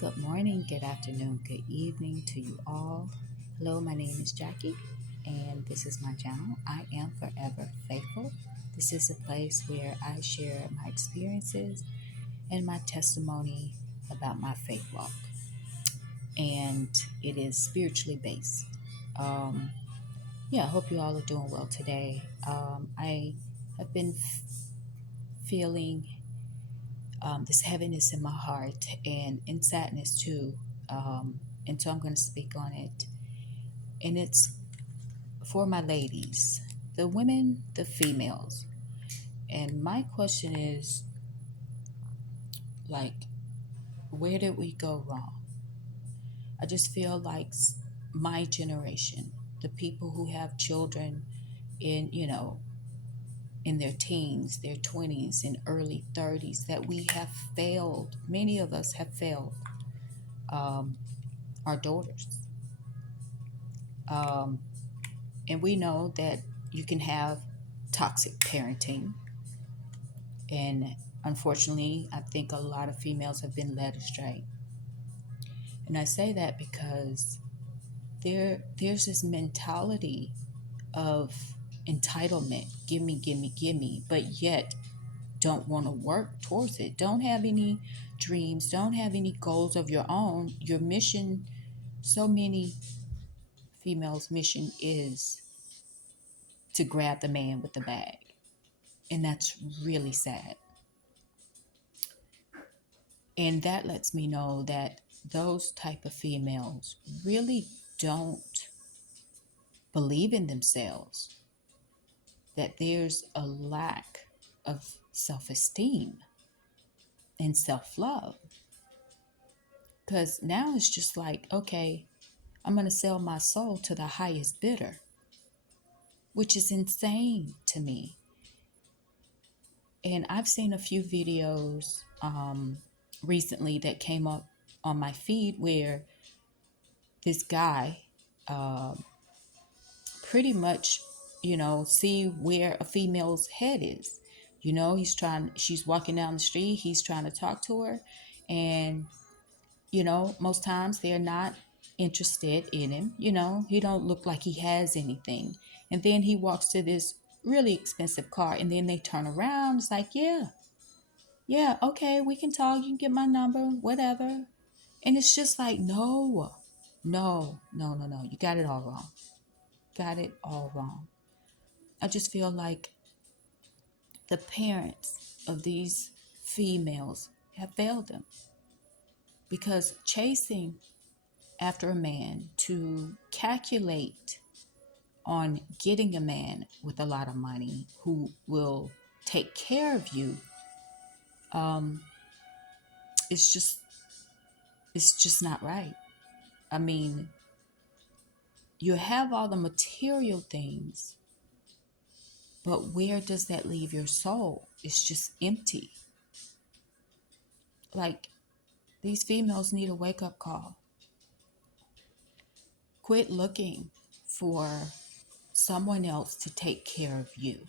Good morning, good afternoon, good evening to you all. Hello, my name is Jackie, and this is my channel. I am forever faithful. This is a place where I share my experiences and my testimony about my faith walk, and it is spiritually based. Um, I hope you all are doing well today. I have been feeling this heaviness in my heart and in sadness too. And so I'm going to speak on it. And it's for my ladies, the women, the females. And my question is like, where did we go wrong? I just feel like my generation, the people who have children in their teens, their 20s, and early 30s, that we have failed. Many of us have failed um, our daughters. Um, and we know that you can have toxic parenting. And unfortunately, I think a lot of females have been led astray. And I say that because there's this mentality of entitlement, gimme, gimme, gimme, but yet don't want to work towards it. Don't have any dreams, don't have any goals of your own. Your mission, so many females' mission is to grab the man with the bag. And that's really sad. And that lets me know that those type of females really don't believe in themselves, that there's a lack of self-esteem and self-love. Because now it's just like, okay, I'm going to sell my soul to the highest bidder, which is insane to me. And I've seen a few videos recently that came up on my feed where this guy uh, pretty much, see where a female's head is. She's walking down the street, he's trying to talk to her, and, most times they're not interested in him. He don't look like he has anything. And then he walks to this really expensive car, and then they turn around. It's like, yeah, okay, we can talk. You can get my number, whatever. And it's just like, no, no, no, no, no. You got it all wrong. Got it all wrong. I just feel like the parents of these females have failed them, because chasing after a man to calculate on getting a man with a lot of money who will take care of you, um, it's just it's just not right. I mean, you have all the material things, but where does that leave your soul? It's just empty. Like, these females need a wake-up call. Quit looking for someone else to take care of you,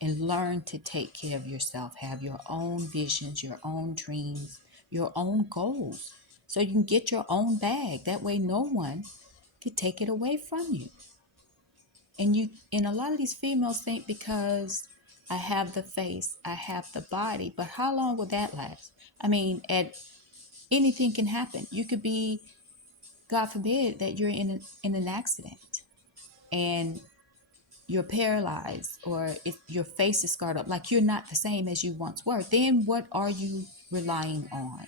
and learn to take care of yourself. Have your own visions, your own dreams, your own goals, so you can get your own bag. That way no one could take it away from you. And a lot of these females think, because I have the face, I have the body, but how long will that last? I mean, anything can happen. You could be, God forbid, that you're in an accident and you're paralyzed, or if your face is scarred up, like you're not the same as you once were. Then what are you relying on?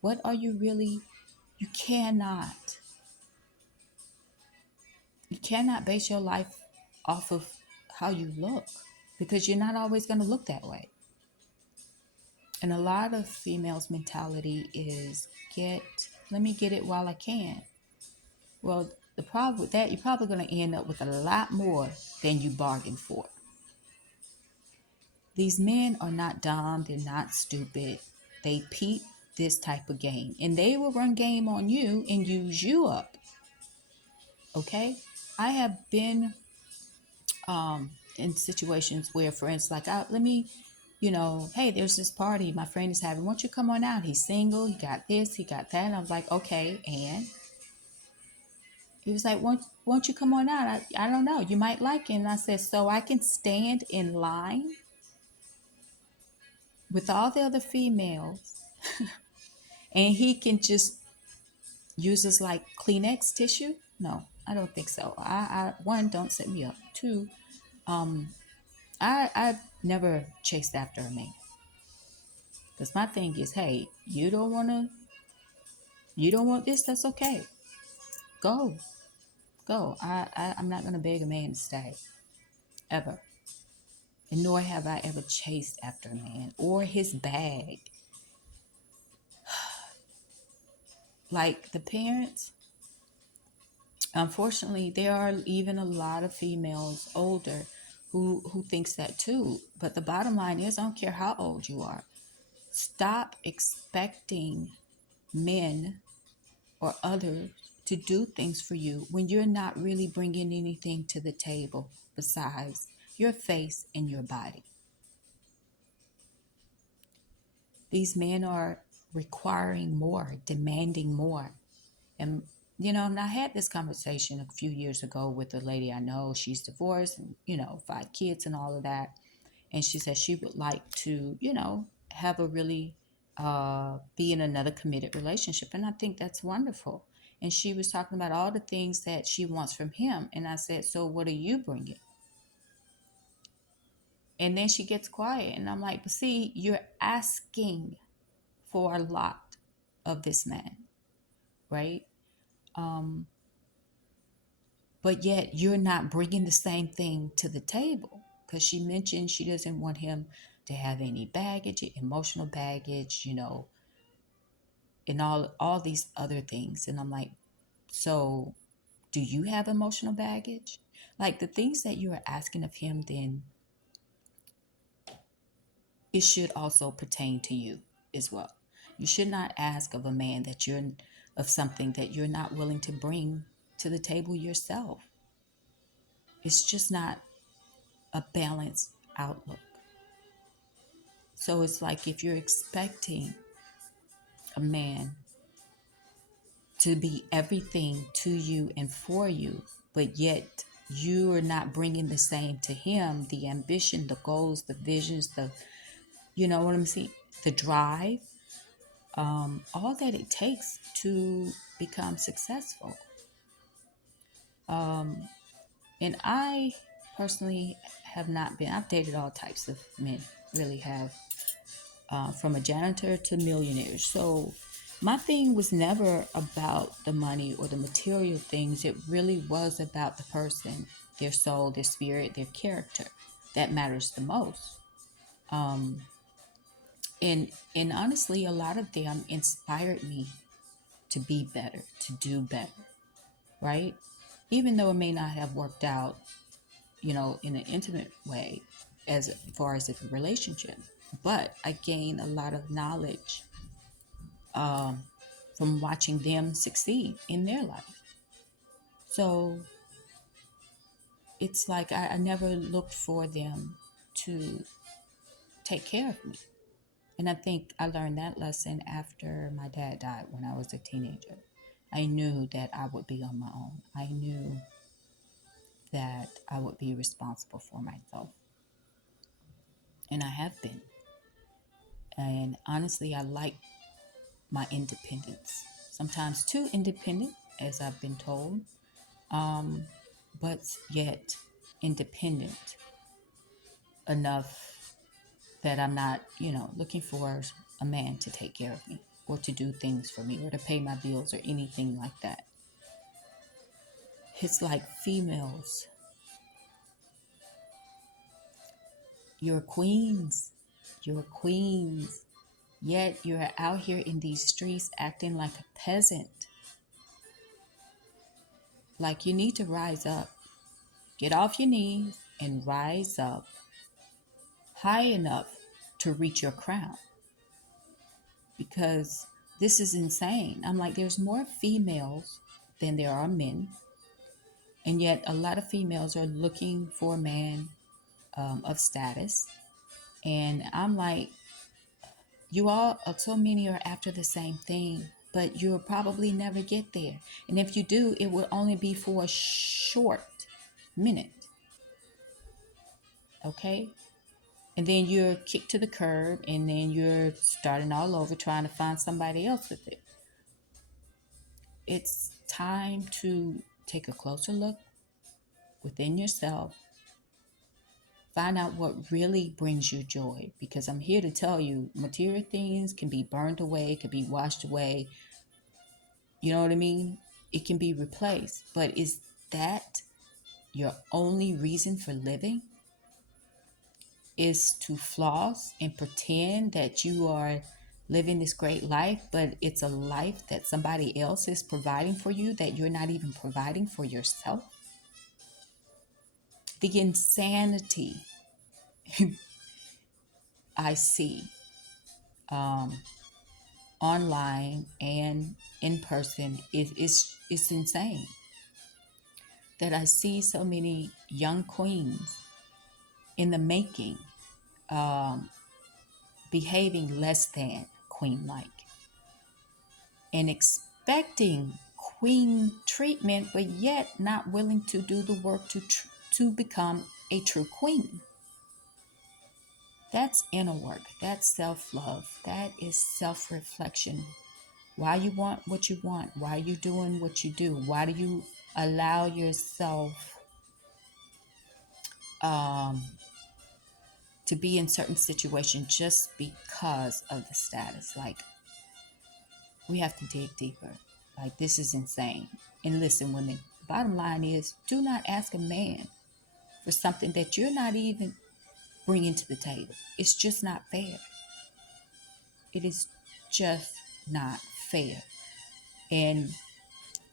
What are you really? You cannot. You cannot base your life off of how you look, because you're not always going to look that way. And a lot of females' mentality is, let me get it while I can. Well, the problem with that, you're probably going to end up with a lot more than you bargained for. These men are not dumb. They're not stupid. They peep this type of game, and they will run game on you and use you up. Okay? I have been in situations where, for instance, like, let me hey, there's this party my friend is having. Won't you come on out? He's single. He got this. He got that. And I was like, okay. And he was like, won't you come on out? I don't know. You might like it. And I said, so I can stand in line with all the other females and he can just use us like Kleenex tissue? No, I don't think so. One, don't set me up. Two, um, I've never chased after a man. Because my thing is, hey, you don't want this, that's okay. Go. Go. I'm not gonna beg a man to stay. Ever. And nor have I ever chased after a man or his bag. Like the parents, unfortunately, there are even a lot of females older who thinks that too. But the bottom line is, I don't care how old you are. Stop expecting men or others to do things for you when you're not really bringing anything to the table besides your face and your body. These men are requiring more, demanding more. And, and I had this conversation a few years ago with a lady I know. She's divorced and, 5 kids and all of that. And she said she would like to, have a really, be in another committed relationship. And I think that's wonderful. And she was talking about all the things that she wants from him. And I said, so what are you bringing? And then she gets quiet. And I'm like, but see, you're asking for a lot of this man, right? Um, but yet you're not bringing the same thing to the table, because she mentioned she doesn't want him to have any baggage, emotional baggage, and all these other things. And I'm like, so do you have emotional baggage? Like the things that you are asking of him, then it should also pertain to you as well. You should not ask of a man that you're of something that you're not willing to bring to the table yourself. It's just not a balanced outlook. So it's like if you're expecting a man to be everything to you and for you, but yet you are not bringing the same to him, the ambition, the goals, the visions, you know what I'm saying, the drive, all that it takes to become successful. And I personally have not been, I've dated all types of men, really have, from a janitor to millionaires. So my thing was never about the money or the material things. It really was about the person, their soul, their spirit, their character. That matters the most. Um, and honestly, a lot of them inspired me to be better, to do better, right? Even though it may not have worked out, in an intimate way as far as a relationship. But I gained a lot of knowledge, um, from watching them succeed in their life. So it's like I never looked for them to take care of me. And I think I learned that lesson after my dad died when I was a teenager. I knew that I would be on my own. I knew that I would be responsible for myself. And I have been. And honestly, I like my independence. Sometimes too independent, as I've been told, um, but yet independent enough that I'm not, looking for a man to take care of me or to do things for me or to pay my bills or anything like that. It's like females, you're queens, you're queens, yet you're out here in these streets acting like a peasant. Like you need to rise up, get off your knees and rise up high enough to reach your crown, because this is insane. I'm like, there's more females than there are men, and yet a lot of females are looking for a man, of status, And I'm like, you all, so many are after the same thing, but you'll probably never get there. And if you do, it will only be for a short minute. Okay? And then you're kicked to the curb, and then you're starting all over trying to find somebody else with it. It's time to take a closer look within yourself, find out what really brings you joy. Because I'm here to tell you, material things can be burned away, can be washed away. You know what I mean? It can be replaced. But is that your only reason for living? Is to floss and pretend that you are living this great life, but it's a life that somebody else is providing for you that you're not even providing for yourself? The insanity I see um, online and in person is insane. That I see so many young queens in the making um, behaving less than queen like and expecting queen treatment, but yet not willing to do the work to become a true queen. That's inner work. That's self love. That is self reflection. Why you want what you want? Why are you doing what you do? Why do you allow yourself um, to be in certain situations just because of the status? Like, we have to dig deeper. Like, this is insane. And listen, women, the bottom line is, do not ask a man for something that you're not even bringing to the table. It's just not fair. It is just not fair. And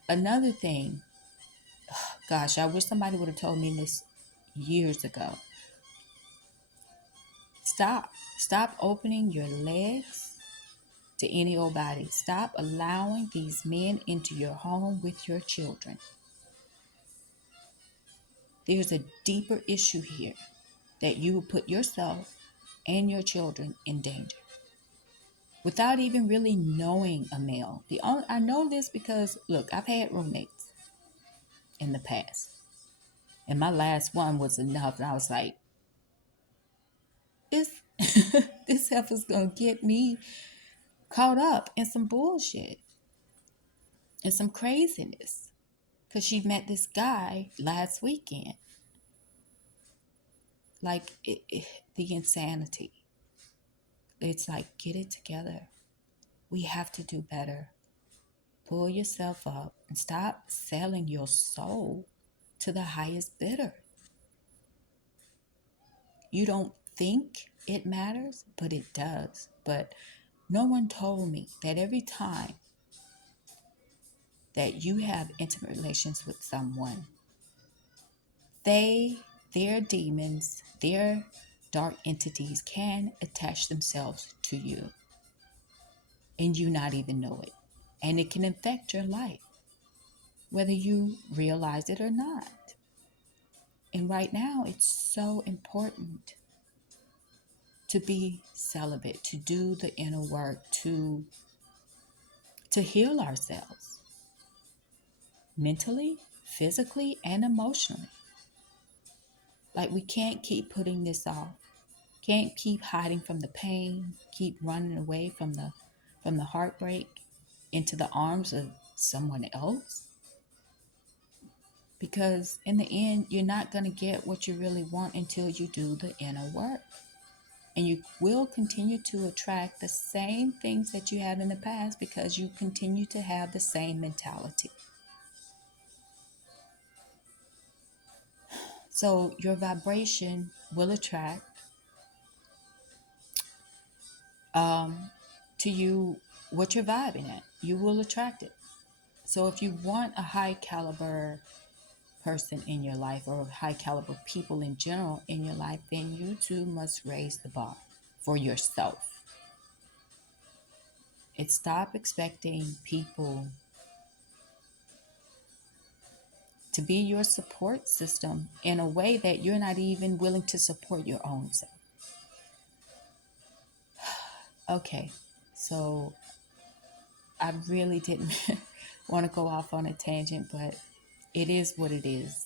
another thing, gosh, I wish somebody would have told me this years ago. Stop opening your legs to any old body. Stop allowing these men into your home with your children. There's a deeper issue here that you will put yourself and your children in danger without even really knowing a male. I know this because, look, I've had roommates in the past, and my last one was enough, and I was like, this this heifer's gonna get me caught up in some bullshit and some craziness because she met this guy last weekend. Like, the insanity. It's like, get it together. We have to do better. Pull yourself up and stop selling your soul to the highest bidder. You don't think it matters, but it does. But no one told me that every time that you have intimate relations with someone, their demons, their dark entities can attach themselves to you and you not even know it. And it can affect your life, whether you realize it or not. And right now, it's so important to be celibate, to do the inner work, to heal ourselves mentally, physically, and emotionally. Like, we can't keep putting this off. Can't keep hiding from the pain, keep running away from the heartbreak into the arms of someone else. Because in the end, you're not going to get what you really want until you do the inner work. And you will continue to attract the same things that you have in the past because you continue to have the same mentality. So your vibration will attract to you what you're vibing at. You will attract it. So if you want a high caliber person in your life or high caliber people in general in your life, then you too must raise the bar for yourself. And stop expecting people to be your support system in a way that you're not even willing to support your own self. Okay, so I really didn't want to go off on a tangent, but it is what it is.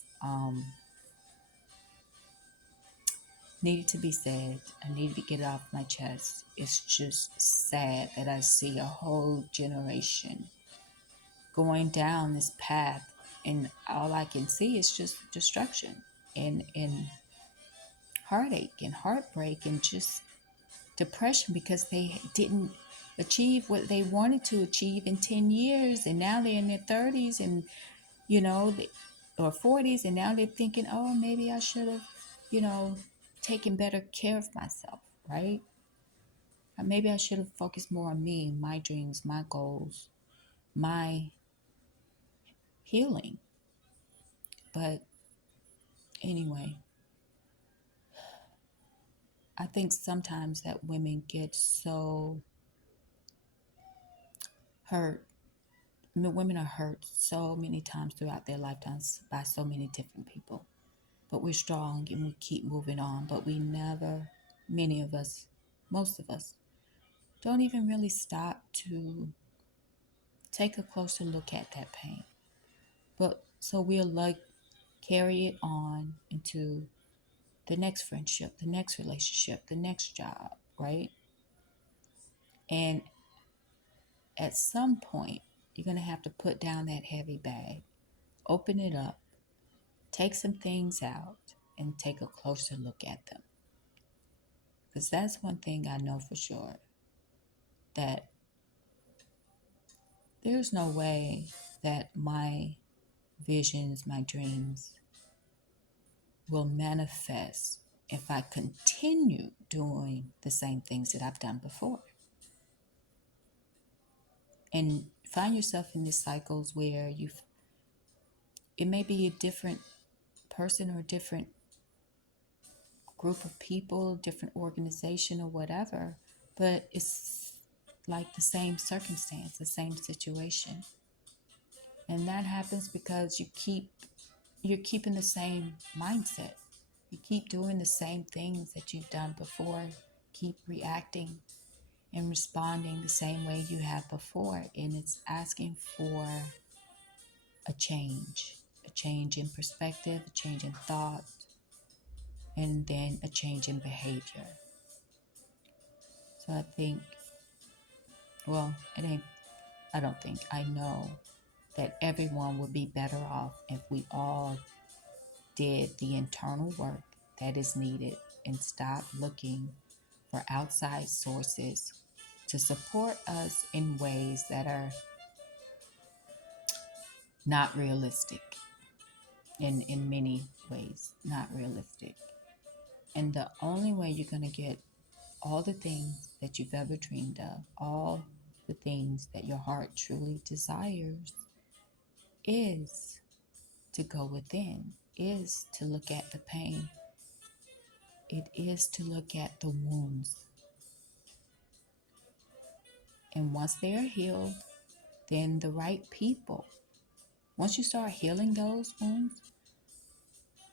Needed to be said. I needed to get it off my chest. It's just sad that I see a whole generation going down this path, and all I can see is just destruction and heartache and heartbreak and just depression because they didn't achieve what they wanted to achieve in 10 years, and now they're in their 30s and you know or 40s, and now they're thinking, oh, maybe I should have you know taken better care of myself, right? Maybe I should have focused more on me, my dreams, my goals, my healing. But anyway, I think sometimes that women get so hurt. Women are hurt so many times throughout their lifetimes by so many different people. But we're strong and we keep moving on. But we never, many of us, most of us, don't even really stop to take a closer look at that pain. But so we'll like carry it on into the next friendship, the next relationship, the next job, right? And at some point, you're going to have to put down that heavy bag, open it up, take some things out, and take a closer look at them. Because that's one thing I know for sure, that there's no way that my visions, my dreams will manifest if I continue doing the same things that I've done before. And find yourself in these cycles where it may be a different person or a different group of people, different organization or whatever, but it's like the same circumstance, the same situation. And that happens because you're keeping the same mindset. You keep doing the same things that you've done before, keep reacting and responding the same way you have before. And it's asking for a change in perspective, a change in thought, and then a change in behavior. So I think, well, I don't think, I know that everyone would be better off if we all did the internal work that is needed and stop looking for outside sources to support us in ways that are not realistic, in many ways, not realistic. And the only way you're going to get all the things that you've ever dreamed of, all the things that your heart truly desires, is to go within, is to look at the pain. It is to look at the wounds. And once they are healed, then the right people, once you start healing those wounds,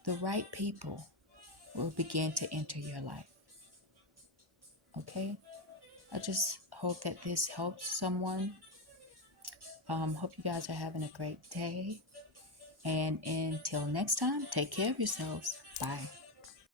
the right people will begin to enter your life. Okay? I just hope that this helps someone. Hope you guys are having a great day. And until next time, take care of yourselves. Bye.